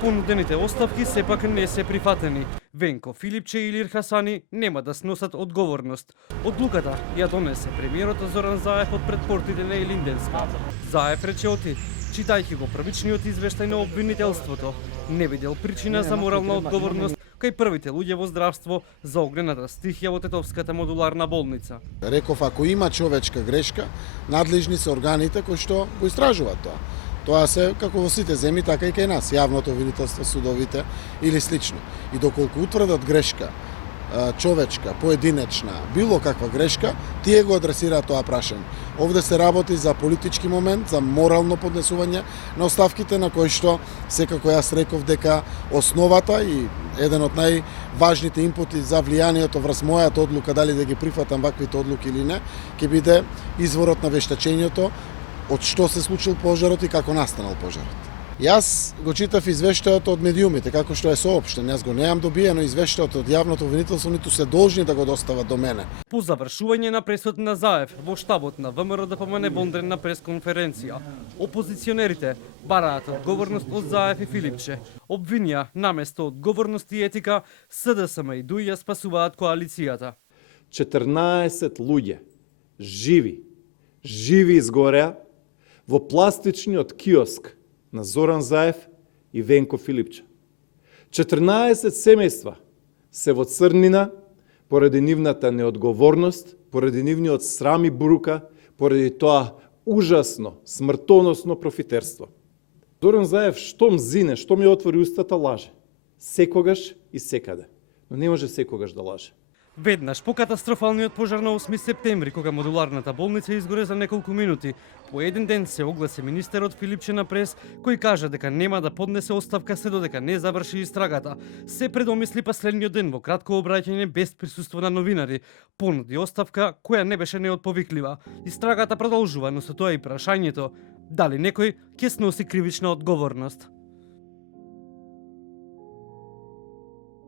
Понудените оставки сепак не се прифатени. Венко, Филипче и Илир Хасани нема да сносат одговорност. Одлуката ја донесе премиерот Зоран Заев од пред портите на Илинденска. Заев рече читајќи го првичниот извештај на обвинителството, не видел причина за морална одговорност кај првите луѓе во здравство за огнената стихија во Тетовската модуларна болница. Реков, ако има човечка грешка, надлежни се органите кои што го истражуваат тоа. Тоа се како во сите земји, така и кај нас, јавното обвинителство, судовите или слично. И доколку утврдат грешка, човечка, поединечна, било каква грешка, тие го адресираат тоа прашање. Овде се работи за политички момент, за морално поднесување на оставките, на кои што, секако јас реков дека основата и еден од најважните импути за влијанието врз мојата одлука, дали да ги прифатам ваквите одлуки или не, ќе биде изворот на вештачењето од што се случил пожарот и како настанал пожарот. Јас го читав извештајот од медиумите, како што е соопштен. Јас го неам добиено извештајот од јавното обвинителство, ниту се должни да го достават до мене. По завршување на пресот на Заев во штабот на ВМРО ДПМН вондрена пресконференција, опозиционерите бараат одговорност од Заев и Филипче. Обвинија наместо одговорност и етика, СДСМ и ДУИ ја спасуваат коалицијата. 14 луѓе живи изгореа во пластичниот киоск на Зоран Заев и Венко Филипче. 14 семејства се во црнина поради нивната неодговорност, поради нивниот срам и бурука, поради тоа ужасно, смртоносно профитерство. Зоран Заев штом зине, штом ја отвори устата, лаже. Секогаш и секаде. Но не може секогаш да лаже. Веднаш по катастрофалниот пожар на 8 септември, кога модуларната болница изгоре за неколку минути, по еден ден се огласи министерот Филипче на прес, кој кажа дека нема да поднесе оставка се додека не заврши истрагата. Се предомисли последниот ден во кратко обраќање без присуство на новинари. Понуди оставка која не беше неотповиклива. Истрагата продолжува, но со тоа и прашањето дали некој ќе сноси кривична одговорност.